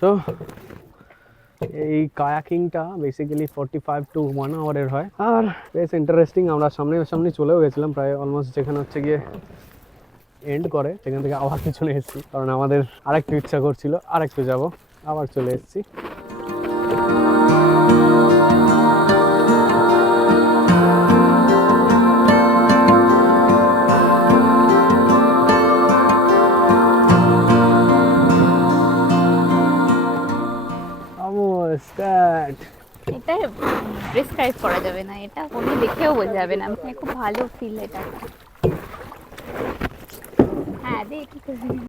So এই কায়াকিংটা basically 45 to 1 আওয়ারের হয়, আর বেশ ইন্টারেস্টিং। আমরা সামনে চলেও গেছিলাম, প্রায় অলমোস্ট যেখানে হচ্ছে গিয়ে এন্ড করে সেখান থেকে আবার পিছনে এসেছি, কারণ আমাদের আরেকটু ইচ্ছা করছিল আরেকটু যাব, আবার চলে এসেছি। এটা প্রেসক্রাইব করা যাবে না, এটা কোনো দেখেও বোঝা যাবে না। খুব ভালো ফিল এটা। হ্যাঁ দেখ কি করবি।